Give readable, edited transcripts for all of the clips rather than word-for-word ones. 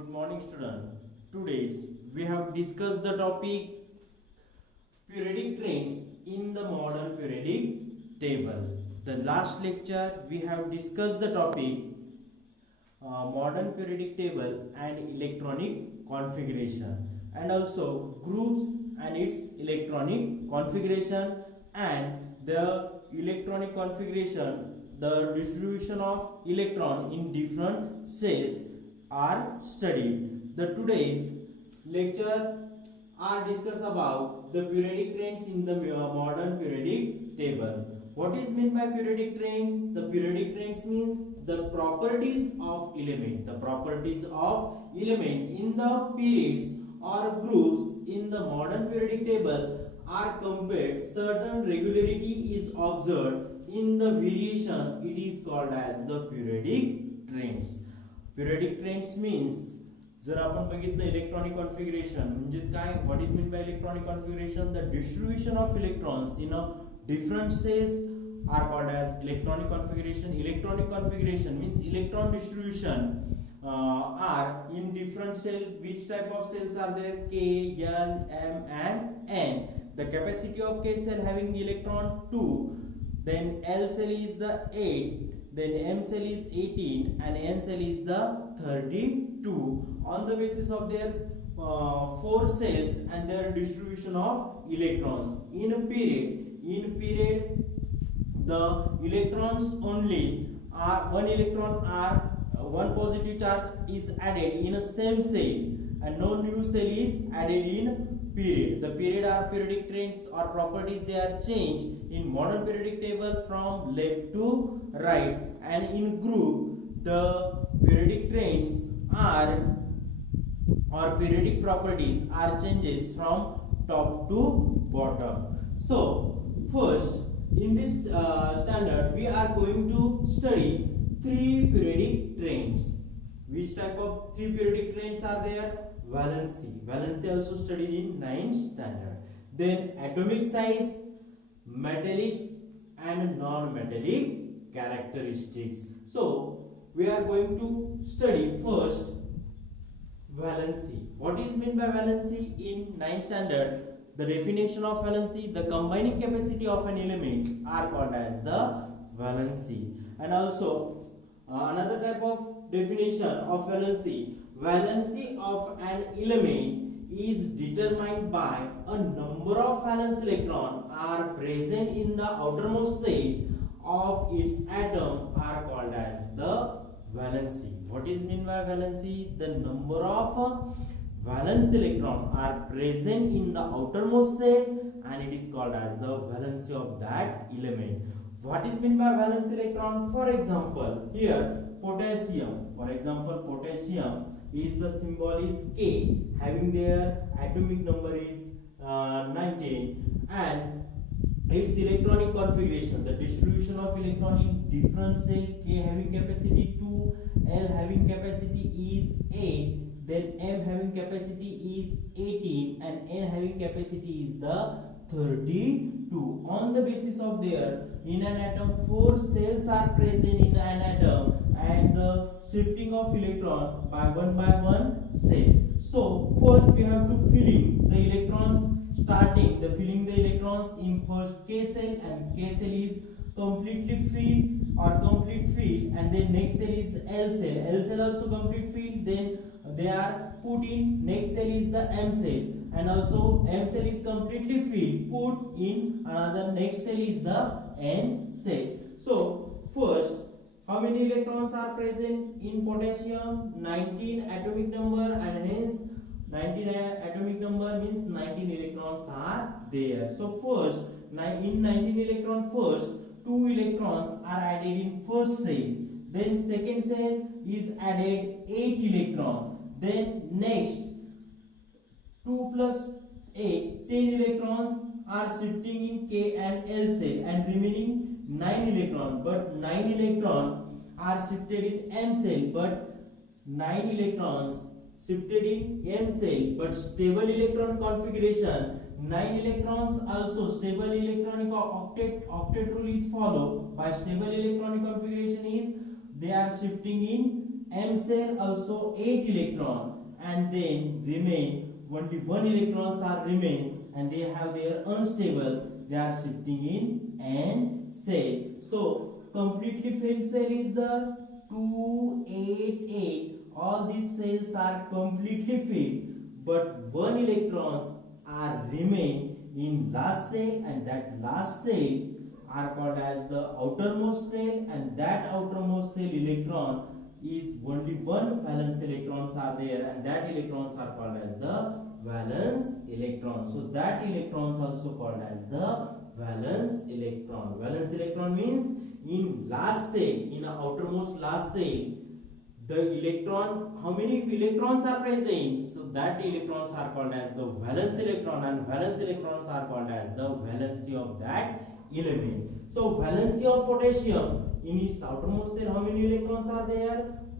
Good morning, student. Today we have discussed the topic periodic trends in the modern periodic table. The last lecture we have discussed the topic modern periodic table and electronic configuration, and also groups and its electronic configuration, and the electronic configuration, the distribution of electron in different cells are studied. The today's lecture are discuss about the periodic trends in the modern periodic table. What is meant by periodic trends? The periodic trends means the properties of element. The properties of element in the periods or groups in the modern periodic table are compared. Certain regularity is observed in the variation. It is called as the periodic trends. Periodic trends means जर आपण बघितलं electronic configuration म्हणजे काय, what is mean by electronic configuration? The distribution of electrons in a different cells are called as electronic configuration. Electronic configuration means electron distribution are in different cell. Which type of cells are there? K, L, M and N. The capacity of K cell having electron 2, then L cell is the 8, then M cell is 18 and N cell is the 32 on the basis of their 4 cells and their distribution of electrons in a period. In period, the electrons only are one positive charge is added in a same cell and no new cell is added in period. The period are periodic trends or properties. They are changed in modern periodic table from left to right, and in group the periodic trends are or periodic properties are changes from top to bottom. So first, in this standard we are going to study 3 periodic trends. Which type of 3 periodic trends are there? Valency also studied in 9th standard. Then atomic size, metallic and non-metallic characteristics. So we are going to study first valency. What is meant by valency? In 9th standard, the definition of valency, the combining capacity of an element are called as the valency. And also another type of definition of valency, valency of an element is determined by a number of valence electrons are present in the outermost shell of its atom are called as the valency. What is meant by valency? The number of valence electrons are present in the outermost shell and it is called as the valency of that element. What is meant by valence electron? For example, here potassium. For example, potassium is the symbol is K, having their atomic number is 19, and its electronic configuration, the distribution of electron in different cell, K having capacity 2, L having capacity is 8, then M having capacity is 18 and N having capacity is the 32. On the basis of their, in an atom 4 cells are present in an atom and the shifting of electron by one cell. So first we have to filling the electrons, starting the filling the electrons in first K cell, and K cell is completely filled or complete filled, and then next cell is the L cell. L cell also complete filled, then they are put in next cell is the M cell, and also M cell is completely filled, put in another next cell is the N cell. So first, how many electrons are present in potassium? 19 atomic number, and hence 19 atomic number means 19 electrons are there. So first, in 19 electron, first 2 electrons are added in first cell, then second cell is added 8 electron, then next 2 plus 8, 10 electrons are shifting in K and L cell, and remaining 9 electron, but 9 electron are shifted in M cell, but 9 electrons shifted in M cell, but stable electron configuration, 9 electrons also stable electronic octet rule is followed. By stable electronic configuration is they are shifting in M cell also 8 electron, and then remain only 1 electrons are remains, and they have their unstable, they are shifting in N cell. So completely filled cell is the 2, 8, 8. All these cells are completely filled, but 1 electrons are remain in last cell, and that last cell are called as the outermost cell, and that outermost cell electron is only one valence electrons are there, and that electrons are called as the valence electron. So that electrons also called as the valence electron. Valence electron means in last cell, in a outermost last cell, the electron, how many electrons are present? So that electrons are called as the valence electron, and valence electrons are called as the valency of that element. So valency of potassium, in its outermost cell, how many electrons are there?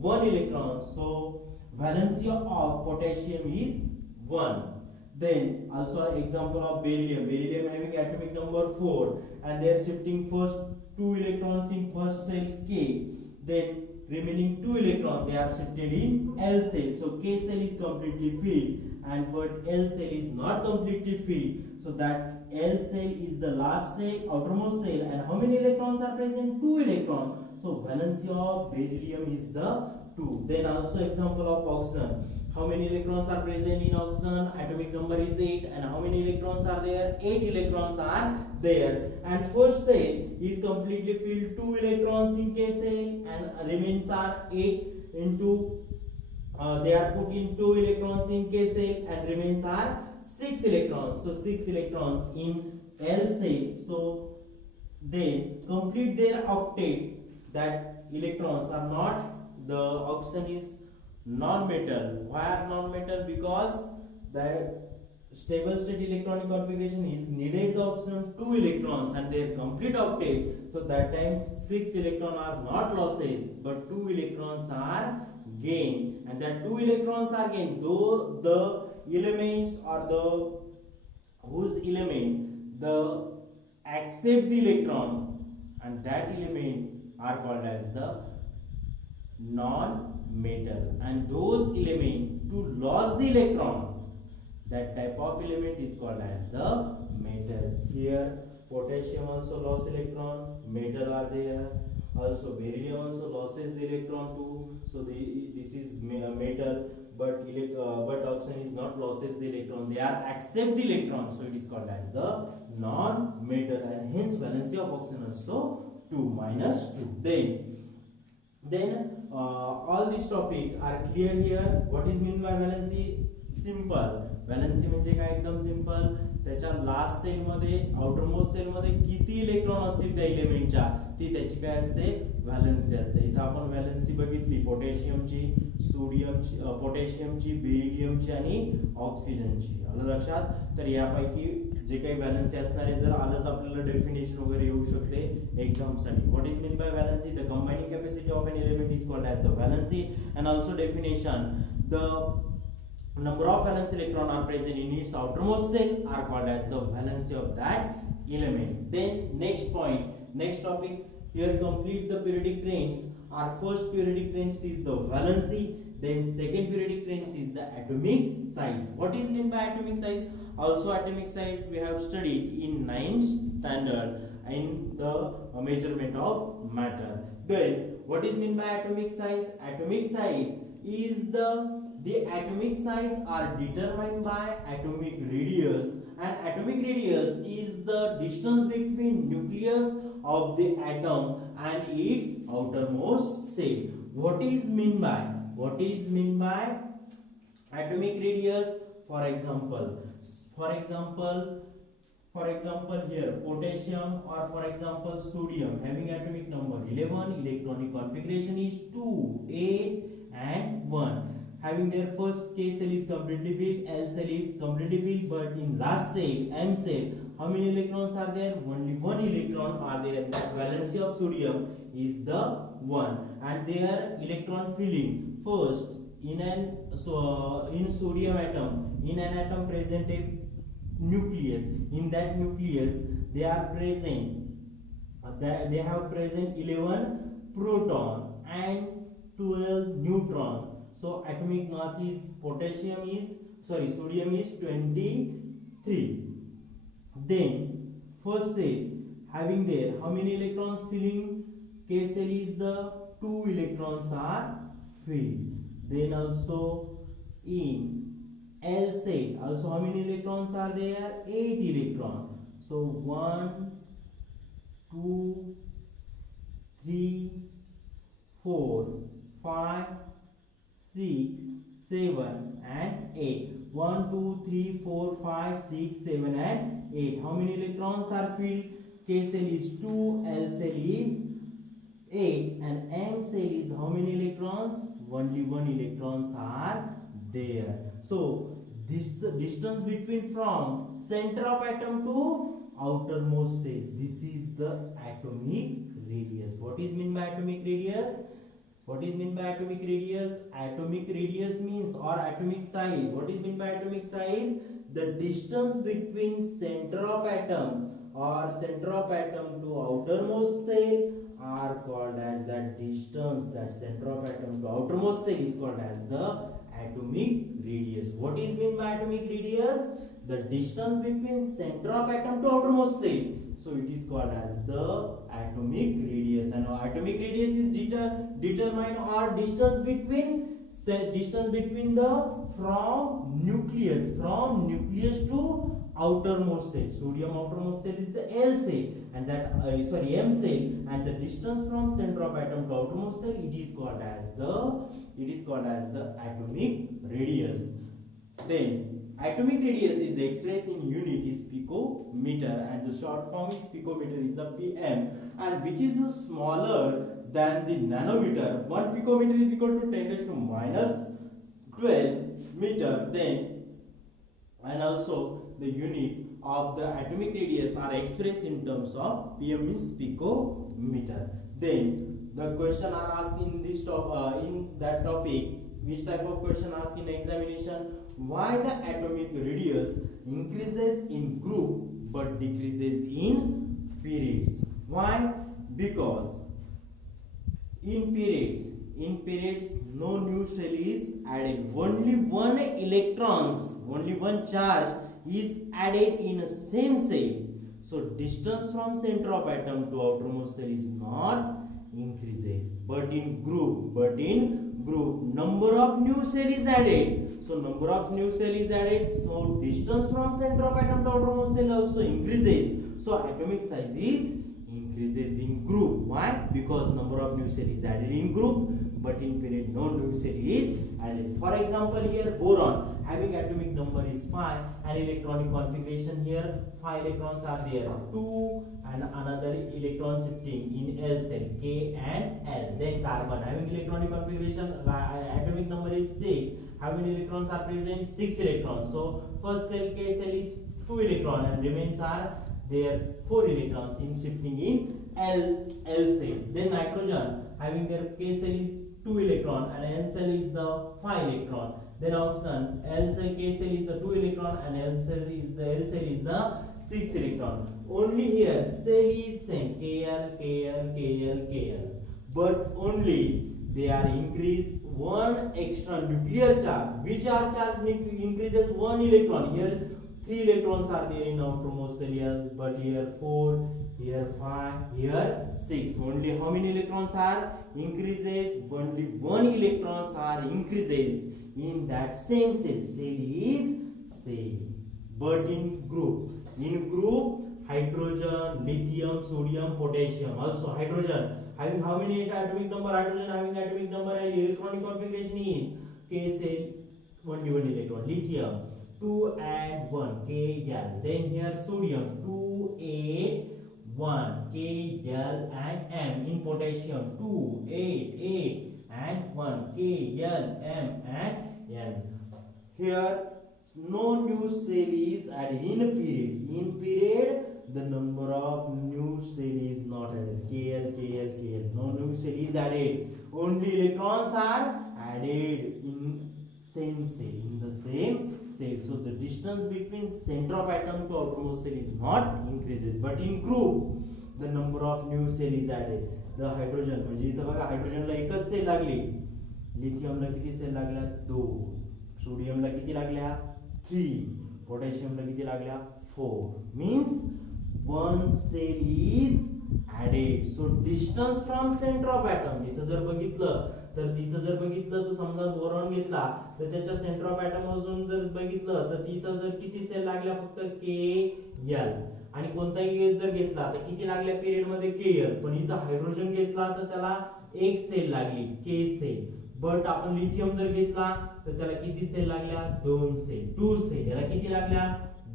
1 electron. So valency of potassium is 1. Then also example of beryllium. Beryllium having atomic number 4, and they are shifting first 2 electrons in first cell K. Then remaining 2 electrons they are shifted in L cell. So K cell is completely filled, and but L cell is not completely filled. So that L cell is the last cell, outermost cell, and how many electrons are present? 2 electrons. So valency of beryllium is the 2. Then also example of oxygen. How many electrons are present in oxygen? Atomic number is 8, and how many electrons are there? 8 electrons are there. And first cell is completely filled, 2 electrons in K cell, and remains are 8 into they are put in 2 electrons in K cell, and remains are 6 electrons. So 6 electrons in L cell. So they complete their octet. That electrons are not, the oxygen is non-metal. Why are non-metal? Because the stable state electronic configuration is needed the oxygen 2 electrons and their complete octet. So that time 6 electrons are not losses, but 2 electrons are gained, and that 2 electrons are gained though the elements or the whose element the accept the electron, and that element are called as the non-metal, and those elements to lose the electron, that type of element is called as the metal. Here potassium also lost electron, metal are there. Also beryllium also loses the electron too. So this is metal, but oxygen is not loses the electron. They are accept the electron, so it is called as the non-metal, and hence valency of oxygen also 2 minus 2. Then all these topic are clear here. What is mean by valency? Simple. Valency म्हणजे काय, एकदम simple. त्याच्या last cell मध्ये, outermost cell मध्ये किती electron असतील त्या एलिमेंटच्या, ती त्याची काय असते, व्हॅलेन्सी असते. इथं आपण व्हॅलेन्सी बघितली पोटॅशियमची, सोडियमची, पोटॅशियमची, बेरिलियमची आणि ऑक्सिजनची. आलं लक्षात? तर यापैकी जे काही व्हॅलेन्सी असणार आहे, जर आलंच आपल्याला डेफिनेशन वगैरे येऊ शकते एक्झाम साठी. What is mean by valency? The combining capacity of an element is called as the valency. And also definition, the number of valence electron are present in its outermost cell are called as the valency of that element. Then next point, next topic, here complete the periodic trains. Our first periodic trains is the valency, then second periodic trains is the atomic size. What is meant by atomic size? Also atomic size we have studied in 9th standard in the measurement of matter. Then what is meant by atomic size? Atomic size is the atomic size are determined by atomic radius, and atomic radius is the distance between nucleus of the atom and its outermost cell. What is mean by atomic radius? For example here potassium, or for example sodium having atomic number 11, electronic configuration is 2, 8 and 1. Having their first K cell is completely filled, L cell is completely filled, but in last cell, M cell, how many electrons are there? Only 1 electron are there. That valency of sodium is the 1, and their electron filling first in sodium atom, in an atom present a nucleus. In that nucleus they are present, they have present 11 proton and 12 neutron. So atomic mass is sodium is 23. Then first cell having there how many electrons filling? K cell is the 2 electrons are filled. Then also in L cell also how many electrons are there? 8 electrons. So 1, 2, 3, 4, 5, 6, 7 and 8. 1, 2, 3, 4, 5, 6, 7 and 8. How many electrons are filled? K cell is 2, L cell is 8 and M cell is how many electrons? Only 1 electrons are there. So this the distance between from center of atom to outermost cell. This is the atomic radius. What is mean by atomic radius? What is mean by atomic radius? Atomic radius means or atomic size. What is mean by atomic size? The distance between center of atom or center of atom to outermost cell are called as that distance. That center of atom to outermost cell is called as the atomic radius. What is mean by atomic radius? The distance between center of atom to outermost cell. So it is called as the atomic radius. And atomic radius is determined or distance between the from nucleus to outermost cell. Sodium outermost cell is the L cell and that M cell, and the distance from center of atom to outermost cell it is called as the atomic radius. Then atomic radius is expressed in unit is picometer and the short form is picometer is the PM, and which is smaller than the nanometer. 1 picometer is equal to 10 raised to minus 12 meter. Then and also the unit of the atomic radius are expressed in terms of PM is picometer. Then the question are asked in this in that topic. Which type of question asked in examination? Why the atomic radius increases in group but decreases in periods? Why? Because in periods no new cell is added. Only one charge is added in a same cell. So distance from center of atom to outermost cell is not increases, but in group number of new cell is added. So number of new cell is added, so distance from center of atom to outermost cell also increases. So atomic size is increases in group. Why? Because number of new cell is added in group, but in period no new cell is added. For example, here boron having atomic number is 5 and electronic configuration here 5 electrons are there, 2 and another electron shifting in L cell K and L. Then carbon having electronic configuration atomic number is 6. How many electrons are present? 6 electrons. So first cell K cell is 2 electrons and remains are there 4 electrons in shifting in L cell. Then nitrogen having their K cell is 2 electron and N cell is the 5 electron. Then oxygen L cell K cell is the 2 electron and L cell is the 6 electron. Only here cell is same KL, but only they are increased one extra nuclear charge. Which charge increases 1 electron? Here 3 electrons are there in outermost cell here, but here 4, here 5, here 6. Only how many electrons are increases? Only 1 electrons are increases in that same cell. Cell is same, but in group hydrogen, lithium, sodium, potassium. Also hydrogen having how many atomic number? Hydrogen having atomic number and electronic configuration is K cell only 1 electron. Lithium 2 and 1 Kl. Then here sodium 2 8 1 Kl and M. In potassium 2 8 and 1 Kl M and N. Here no new cell is added in a period. In period the number of new cell is not added. Kl. No new cell is added. Only electrons are added in same cell, in the same cell. So the distance between center of atom to outermost cell is not increases, but in group the number of new cell is added. The hydrogen म्हणजे इथं बघा हायड्रोजनला एकच cell लागली लिथियमला किती cell लागल्या 2, सोडियमला किती लागल्या 3, पोटॅशियमला किती लागल्या 4. Means 1 cell is added. So distance from centre of atom, इथं जर बघितलं तर समजा बोरॉन घेतला तर त्याच्या सेंटर ऑफ ॲटम पासून जर बघितलं तर तिथं जर किती सेल लागल्या फक्त Kl. आणि कोणताही गॅस जर घेतला तर किती लागल्या पिरियड मध्ये Kl. पण इथं हायड्रोजन घेतला तर त्याला एक सेल लागली K सेल. बट आपण लिथियम जर घेतला तर त्याला किती सेल लागल्या 2 सेल, 2 सेल. याला किती लागल्या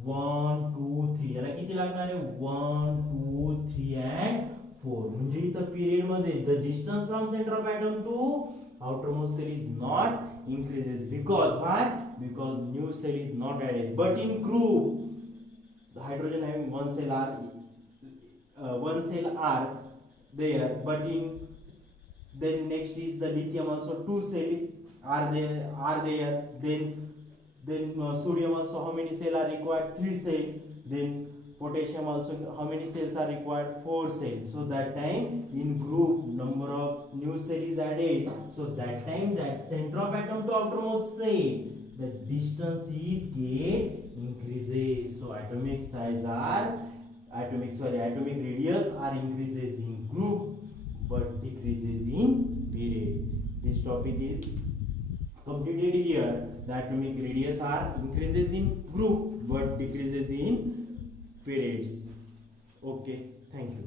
1 2 3. याला किती लागणार आहे 1 2 3 and 4. म्हणजे इथं पिरियड मध्ये the distance from centre of atom to outermost cell is not increases. Because why? Because new cell is not added. But in group the hydrogen having one cell are there, but in then next is the lithium also 2 cell are there. Then sodium also, how many cell are required 3 cell. Then potassium also, how many cells are required 4 cells. So that time in group number of new cell is added. So that time that center of atom to outermost cell, the distance is get increases. So atomic radius are increases in group but decreases in period. This topic is completed here. The atomic radius are increases in group but decreases in periods. Okay, thank you.